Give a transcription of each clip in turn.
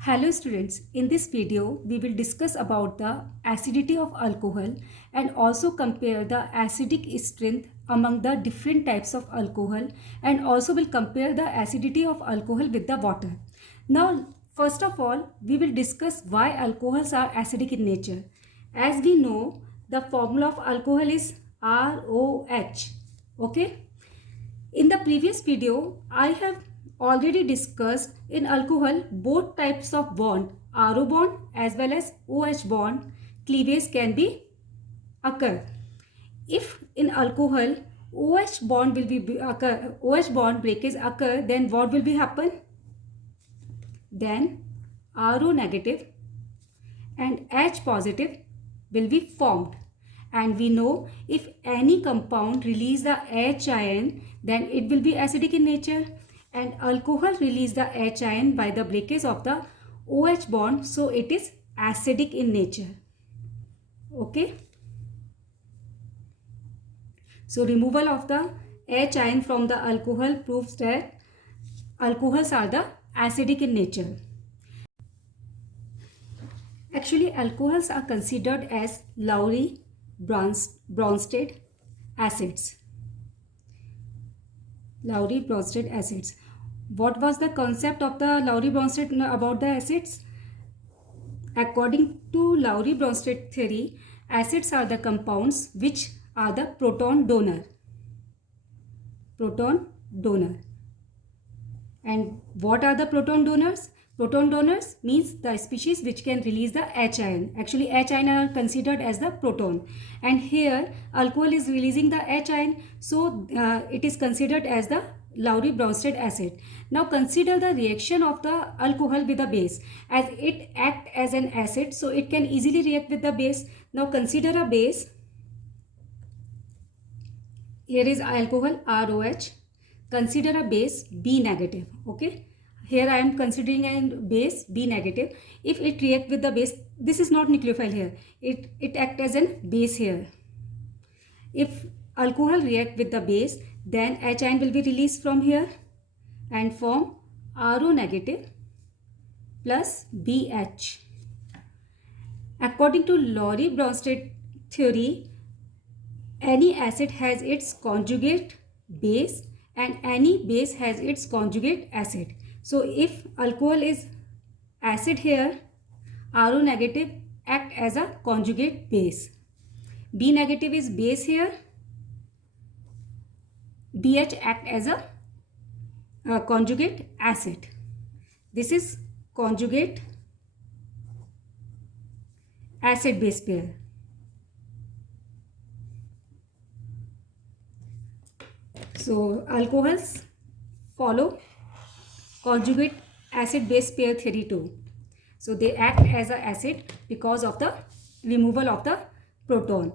Hello students, in this video we will discuss about the acidity of alcohol and also compare the acidic strength among the different types of alcohol, and also will compare the acidity of alcohol with the water. Now first of all we will discuss why alcohols are acidic in nature. As we know, the formula of alcohol is ROH. Okay. In the previous video, I have already discussed in alcohol both types of bond, RO bond as well as OH bond cleavage can be occur. If in alcohol OH bond will be occur, OH bond breakage occur, then what will be happen? Then RO negative and H positive will be formed. And we know if any compound release the H ion, then it will be acidic in nature, and alcohol release the H ion by the breakage of the OH bond, so it is acidic in nature. Okay. So removal of the H ion from the alcohol proves that alcohols are the acidic in nature. Actually, alcohols are considered as Lowry-Bronsted acids. Lowry-Bronsted acids. What was the concept of the Lowry-Bronsted about the acids? According to Lowry-Bronsted theory, acids are the compounds which are the proton donor. Proton donor. And what are the proton donors? Proton donors means the species which can release the H ion. Actually, H ion are considered as the proton. And here, alcohol is releasing the H ion. So, it is considered as the Lowry-Bronsted acid. Now, consider the reaction of the alcohol with the base. As it acts as an acid, so it can easily react with the base. Now, consider a base. Here is alcohol ROH. Consider a base B negative. Okay. Here I am considering a base B negative. If it react with the base, this is not nucleophile here. It act as a base here. If alcohol react with the base, then H ion will be released from here and form RO negative plus BH. According to Lowry-Bronsted theory, any acid has its conjugate base and any base has its conjugate acid. So if alcohol is acid here, RO negative act as a conjugate base. B negative is base here. BH act as a conjugate acid. This is conjugate acid base pair. So alcohols follow conjugate acid base pair theory too. So they act as an acid because of the removal of the proton.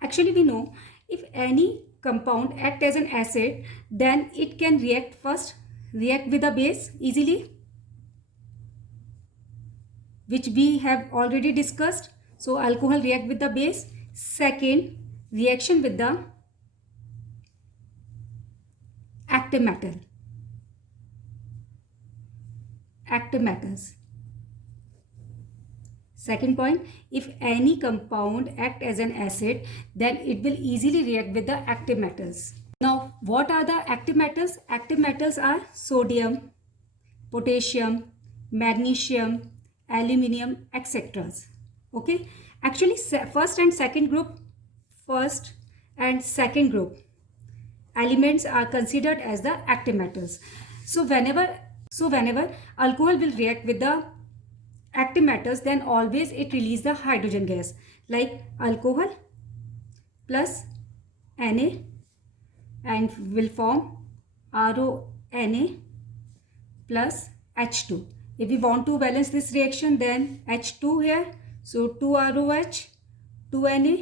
Actually, we know if any compound act as an acid, then it can react with the base easily, which we have already discussed. So alcohol react with the base. Second, reaction with the active metal. Active metals. Second point, if any compound act as an acid, then it will easily react with the active metals. Now, what are the active metals? Active metals are sodium, potassium, magnesium, aluminium, etc. Okay. Actually, first and second group elements are considered as the active metals. So whenever alcohol will react with the active metals, then always it release the hydrogen gas, like alcohol plus Na and will form RONA plus H2. If we want to balance this reaction, then H2 here, so 2 ROH, 2 Na,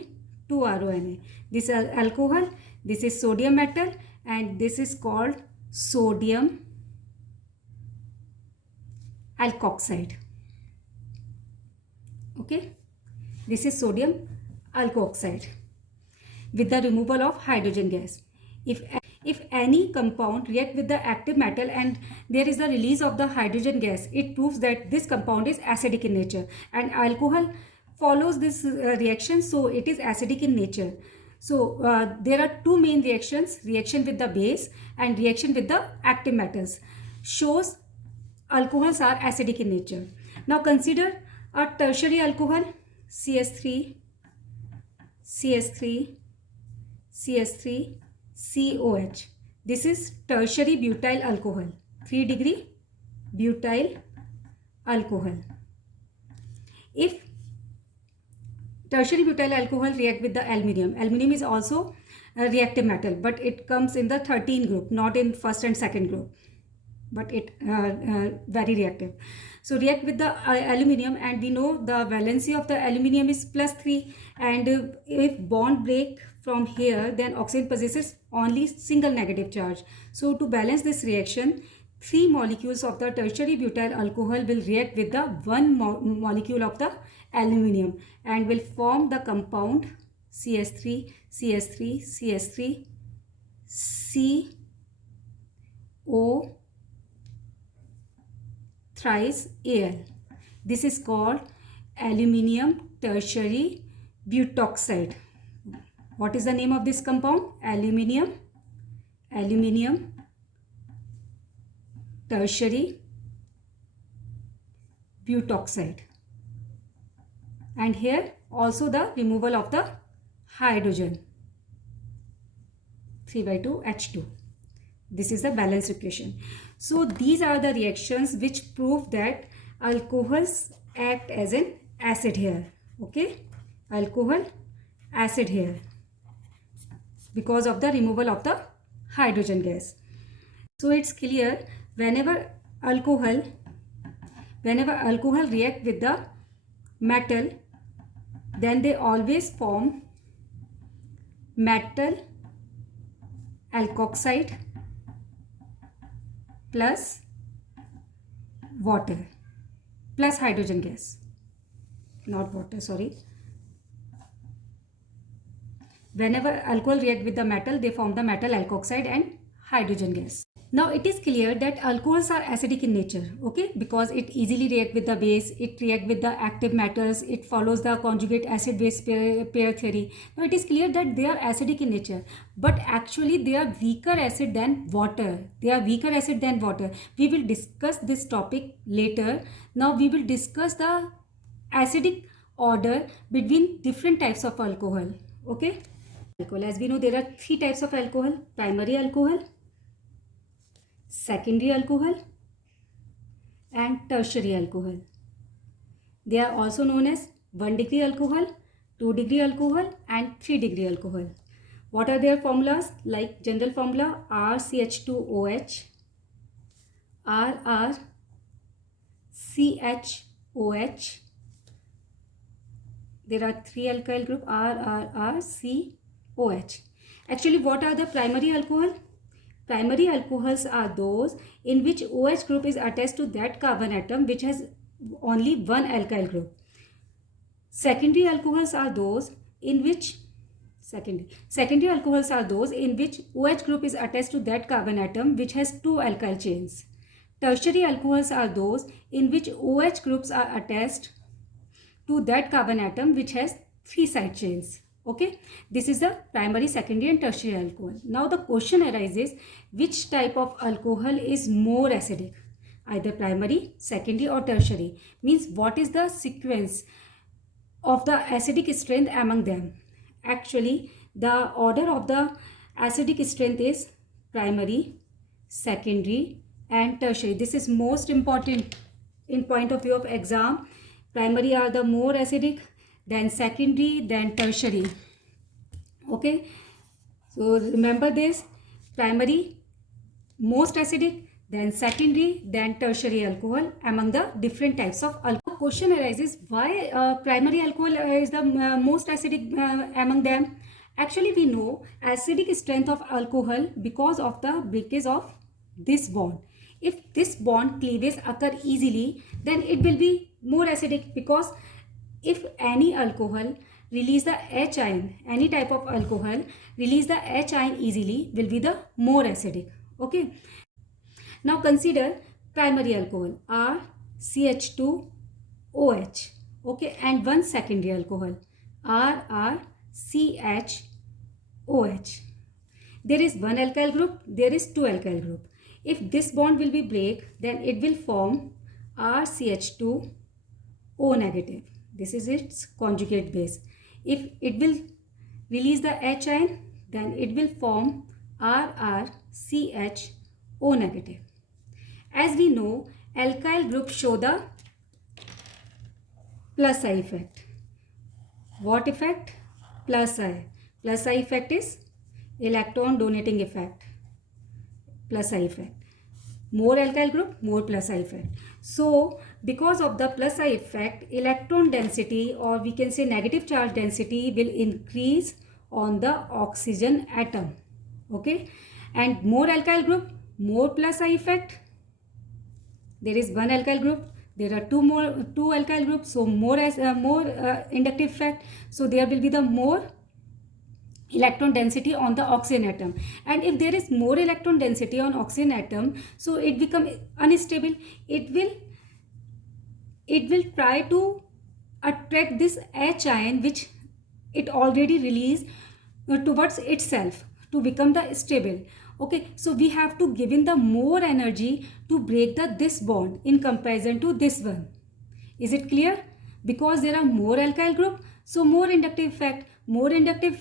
2 RONA. This is alcohol, this is sodium metal, and this is called sodium alkoxide. Okay, this is sodium alkoxide with the removal of hydrogen gas. if any compound react with the active metal and there is the release of the hydrogen gas, it proves that this compound is acidic in nature, and alcohol follows this reaction, so it is acidic in nature. So there are two main reactions, reaction with the base and reaction with the active metals, shows alcohols are acidic in nature. Now consider a tertiary alcohol, CS3, CS3, CS3, COH. This is tertiary butyl alcohol, 3 degree butyl alcohol. If tertiary butyl alcohol react with the aluminium, aluminium is also a reactive metal, but it comes in the 13 group, not in first and second group, but it very reactive. So react with the aluminium, and we know the valency of the aluminium is +3, and if bond break from here, then oxygen possesses only single negative charge. So to balance this reaction, 3 molecules of the tertiary butyl alcohol will react with the 1 molecule of the aluminium and will form the compound CS3, CS3, CS3, CO thrice Al. This is called aluminium tertiary butoxide. What is the name of this compound? Aluminium tertiary butoxide. And here also the removal of the hydrogen, 3/2 H2. This is the balance equation. So these are the reactions which prove that alcohols act as an acid here. Okay, alcohol acid here because of the removal of the hydrogen gas. So it's clear, whenever alcohol react with the metal, then they always form metal alkoxide plus water plus hydrogen gas, not water, sorry. Whenever alcohol react with the metal, they form the metal alkoxide and hydrogen gas. Now it is clear that alcohols are acidic in nature, okay, because it easily react with the base, it react with the active metals, it follows the conjugate acid base pair theory. Now it is clear that they are acidic in nature, but actually they are weaker acid than water. They are weaker acid than water. We will discuss this topic later. Now we will discuss the acidic order between different types of alcohol, okay. As we know, there are 3 types of alcohol: primary alcohol, secondary alcohol, and tertiary alcohol. They are also known as 1 degree alcohol, 2 degree alcohol, and 3 degree alcohol. What are their formulas? Like general formula, RCH2OH, RRCHOH. There are 3 alkyl group, RRRCOH. Actually, what are the primary alcohol? Primary alcohols are those in which OH group is attached to that carbon atom which has only one alkyl group. Secondary alcohols are those in which OH group is attached to that carbon atom which has 2 alkyl chains. Tertiary alcohols are those in which OH groups are attached to that carbon atom which has 3 side chains. Okay, this is the primary, secondary, and tertiary alcohol. Now the question arises, which type of alcohol is more acidic? Either primary, secondary, or tertiary. Means what is the sequence of the acidic strength among them? Actually, the order of the acidic strength is primary, secondary, and tertiary. This is most important in point of view of exam. Primary are the more acidic, then secondary, then tertiary. Okay, so remember this: primary most acidic, then secondary, then tertiary alcohol among the different types of alcohol. Question arises, why primary alcohol is the most acidic among them? Actually, we know acidic strength of alcohol because of the breakage of this bond. If this bond cleavage occur easily, then it will be more acidic, because if any alcohol release the H ion, any type of alcohol release the H ion easily will be the more acidic. Okay. Now consider primary alcohol RCH2OH. Okay, and one secondary alcohol RRCHOH. There is one alkyl group, there is two alkyl group. If this bond will be break, then it will form RCH2O negative. This is its conjugate base. If it will release the H ion, then it will form RRCHO negative. As we know, alkyl groups show the plus I effect. What effect? Plus I. Plus I effect is electron donating effect. Plus I effect. More alkyl group, more plus I effect. So, because of the plus I effect, electron density, or we can say negative charge density, will increase on the oxygen atom. Okay. And more alkyl group, more plus I effect. There is one alkyl group, there are two alkyl groups, so more inductive effect. So there will be the more electron density on the oxygen atom, and if there is more electron density on oxygen atom, so it become unstable. It will try to attract this H ion which it already released towards itself to become the stable. Okay, so we have to give in the more energy to break this bond in comparison to this one. Is it clear? Because there are more alkyl group, so more inductive effect, more negative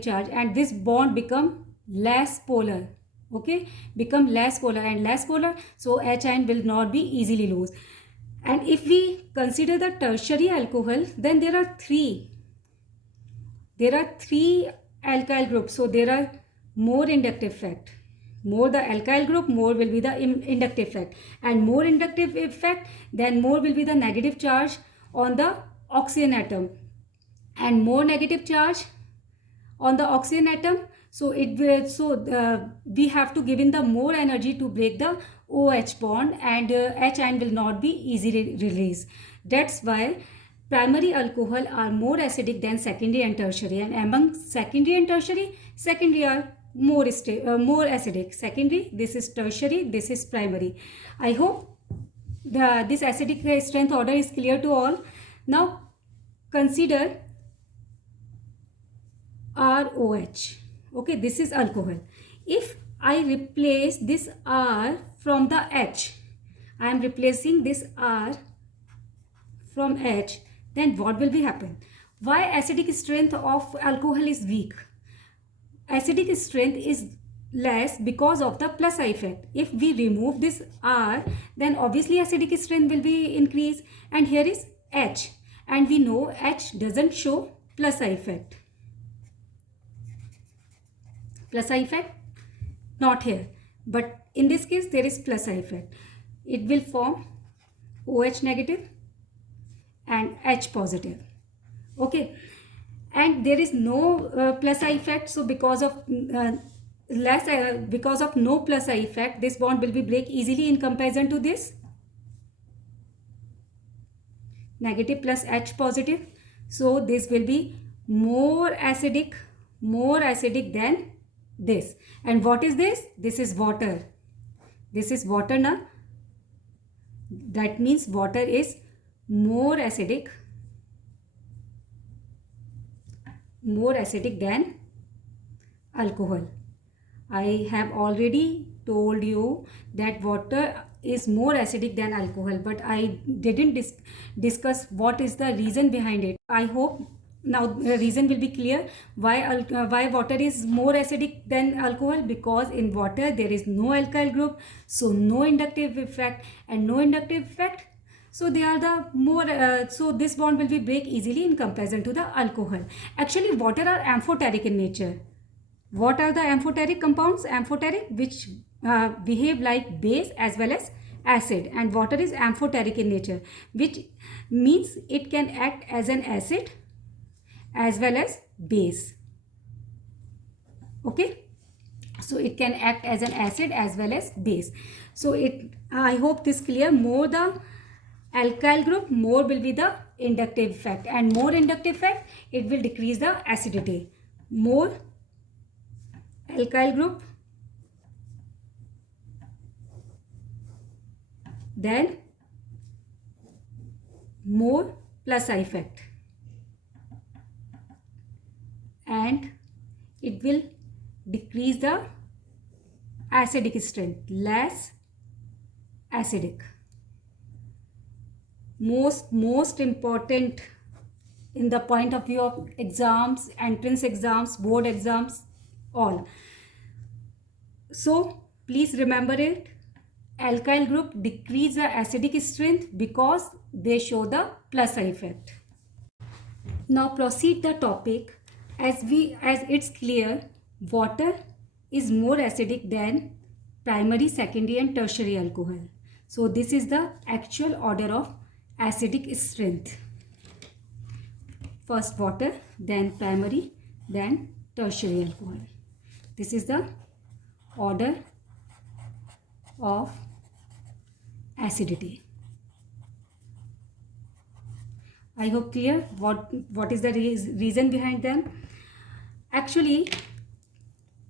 charge, and this bond become less polar. Okay, become less polar and less polar, so H ion will not be easily lost. And if we consider the tertiary alcohol, then there are three alkyl groups, so there are more inductive effect. More the alkyl group, more will be the inductive effect, and more inductive effect, then more will be the negative charge on the oxygen atom, and more negative charge on the oxygen atom. So it will, we have to give in the more energy to break the OH bond, and H ion will not be easily released. That's why primary alcohol are more acidic than secondary and tertiary, and among secondary and tertiary, secondary are more acidic. Secondary, this is tertiary, this is primary. I hope this acidic strength order is clear to all. Now consider ROH. Okay, this is alcohol. If I replace this R from the H, I am replacing this R from H, then what will be happen? Why acidic strength of alcohol is weak? Acidic strength is less because of the plus I effect. If we remove this R, then obviously acidic strength will be increased, and here is H, and we know H doesn't show plus I effect. Plus I effect not here, but in this case there is plus I effect. It will form OH negative and H positive. Okay, and there is no plus I effect, so because of because of no plus I effect, this bond will be break easily in comparison to this negative plus H positive. So this will be more acidic than this. And what is this? This is water. This is water na. That means water is more acidic than alcohol. I have already told you that water is more acidic than alcohol, but I didn't discuss what is the reason behind it. I hope now the reason will be clear why water is more acidic than alcohol. Because in water there is no alkyl group, so no inductive effect, and no inductive effect, so they are the more so this bond will be break easily in comparison to the alcohol. Actually water are amphoteric in nature. What are the amphoteric compounds? Amphoteric, which behave like base as well as acid, and water is amphoteric in nature, which means it can act as an acid as well as base. Okay, so it can act as an acid as well as base. So I hope this clear. More the alkyl group, more will be the inductive effect, and more inductive effect, it will decrease the acidity. More alkyl group, then more plus I effect, and it will decrease the acidic strength, less acidic. Most important in the point of view of exams, entrance exams, board exams, all. So please remember it. Alkyl group decrease the acidic strength because they show the plus I effect. Now proceed the topic. As it's clear, water is more acidic than primary, secondary and tertiary alcohol. So this is the actual order of acidic strength. First water, then primary, then tertiary alcohol. This is the order of acidity. I hope clear what is the reason behind them. Actually,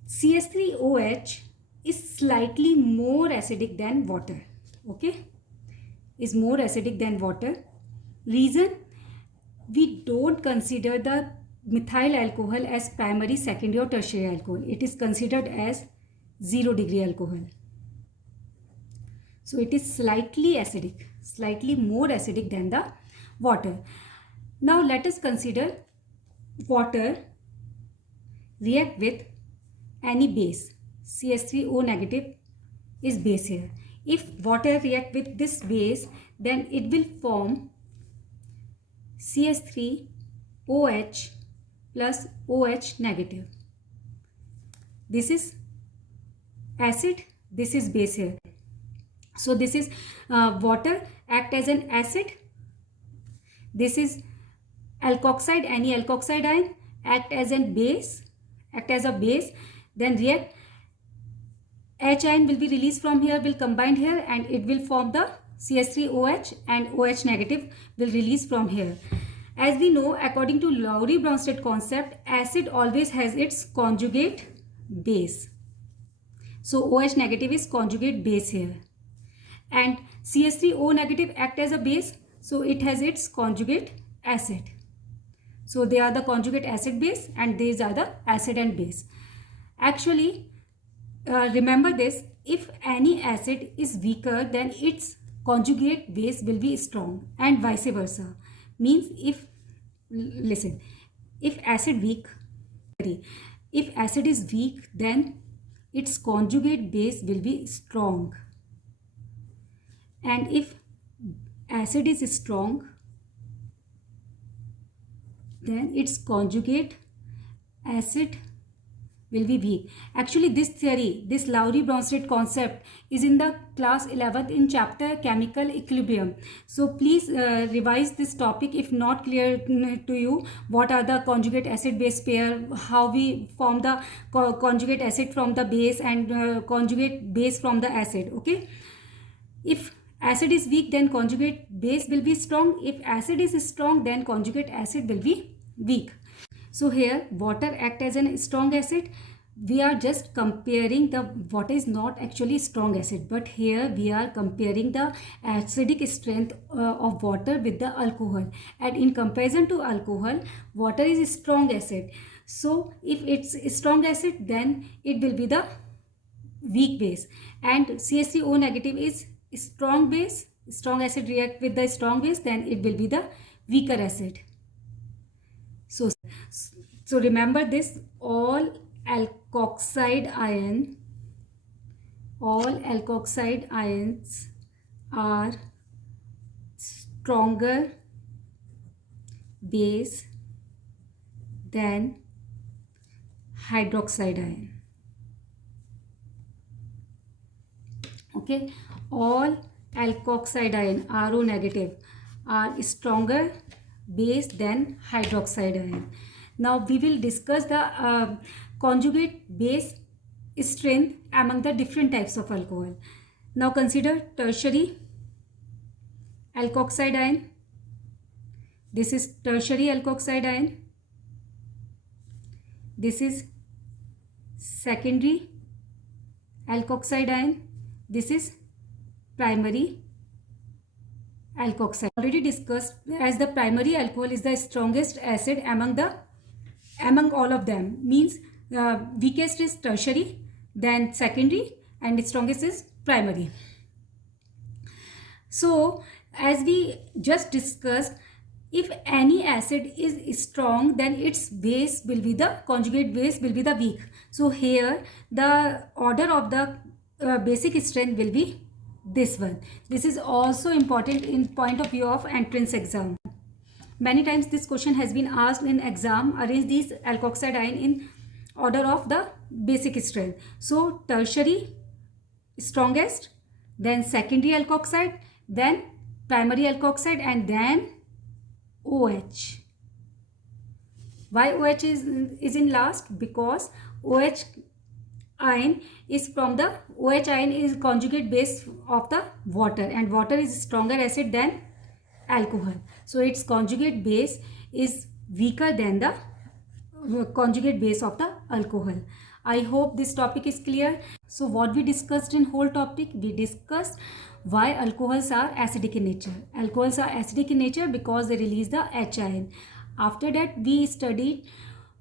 CH3OH is slightly more acidic than water. Okay, is more acidic than water. Reason, we don't consider the methyl alcohol as primary, secondary or tertiary alcohol. It is considered as 0 degree alcohol. So it is slightly acidic, slightly more acidic than the water. Now let us consider water react with any base. CH3O negative is base here. If water react with this base, then it will form CH3OH plus OH negative. This is acid, this is base here. So this is water act as an acid. This is alkoxide, any alkoxide ion act as a base, then react. H ion will be released from here, will combine here, and it will form the CH3OH, and OH negative will release from here. As we know, according to Lowry-Bronsted concept, acid always has its conjugate base. So OH negative is conjugate base here, and CH3O negative act as a base, so it has its conjugate acid. So they are the conjugate acid base, and these are the acid and base. Actually, remember this, if any acid is weaker, then its conjugate base will be strong, and vice versa. Means if acid is weak, then its conjugate base will be strong, and if acid is strong, then its conjugate acid will be weak. Actually, this theory, this Lowry-Bronsted concept is in the class 11th in chapter chemical equilibrium. So please revise this topic if not clear to you. What are the conjugate acid base pair, how we form the conjugate acid from the base, and conjugate base from the acid. Okay, if acid is weak, then conjugate base will be strong. If acid is strong, then conjugate acid will be weak. So here water act as a strong acid. We are just comparing the what is not actually strong acid, but here we are comparing the acidic strength of water with the alcohol, and in comparison to alcohol, water is strong acid. So if it's strong acid, then it will be the weak base, and CH3O negative is strong base. Strong acid react with the strong base, then it will be the weaker acid. So remember this, all alkoxide ions are stronger base than hydroxide ion. Okay, all alkoxide ion RO negative are stronger base than hydroxide ion. Now we will discuss the conjugate base strength among the different types of alcohol. Now consider tertiary alkoxide ion, This is tertiary alkoxide ion. This is secondary alkoxide ion. This is primary alkoxide. Already discussed, as the primary alcohol is the strongest acid among all of them. Means weakest is tertiary, then secondary, and the strongest is primary. So as we just discussed, if any acid is strong, then its base will be the conjugate base will be the weak. So here the order of the basic strength will be this one. This is also important in point of view of entrance exam. Many times this question has been asked in exam. Arrange these alkoxide ion in order of the basic strength. So tertiary strongest, then secondary alkoxide, then primary alkoxide, and then OH. Why OH is in last? Because OH ion is conjugate base of the water, and water is stronger acid than alcohol. So its conjugate base is weaker than the conjugate base of the alcohol. I hope this topic is clear. So what we discussed in whole topic, we discussed why alcohols are acidic in nature. Alcohols are acidic in nature because they release the H ion. After that, we studied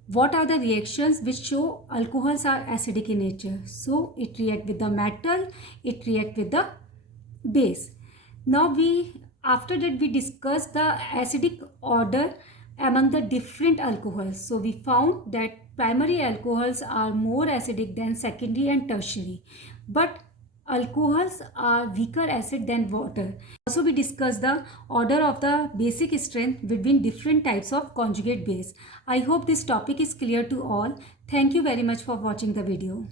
what are the reactions which show alcohols are acidic in nature. So it reacts with the metal, it reacts with the base. Now after that we discussed the acidic order among the different alcohols. So we found that primary alcohols are more acidic than secondary and tertiary, but alcohols are weaker acid than water. Also we discussed the order of the basic strength between different types of conjugate base. I hope this topic is clear to all. Thank you very much for watching the video.